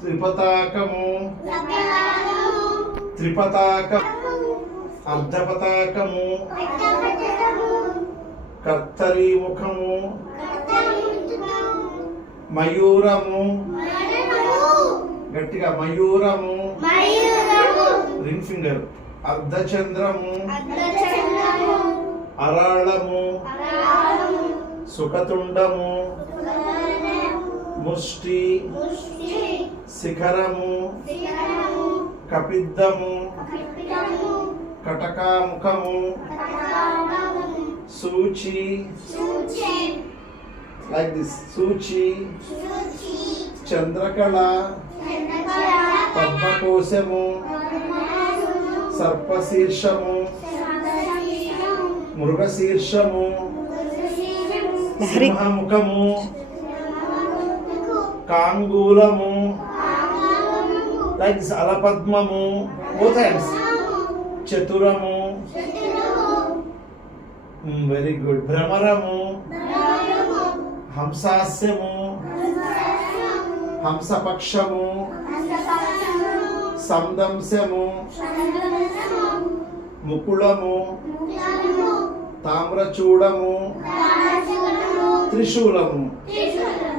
త్రిపతాకము త్రిపతాకము అర్ధపతాకము కర్తరీ ముఖము మయూరము గట్టిగా మయూరము ring finger అర్ధచంద్రము అరాళము సుఖతుండము ముష్టి శిఖరము కపిద్దము కటకాముఖము సూచి లైక్ దిస్ సూచి చంద్రకళ పద్మకోశము సర్పశీర్షము మృగశీర్షము సింహముఖము కాంగూలము లైక్ అలపద్మము బోత్ హ్యాండ్స్ చతురము వెరీ గుడ్ భ్రమరము హంసాస్యము హంసపక్షము సందంశము ముకుళము తామ్రచూడము త్రిశూలము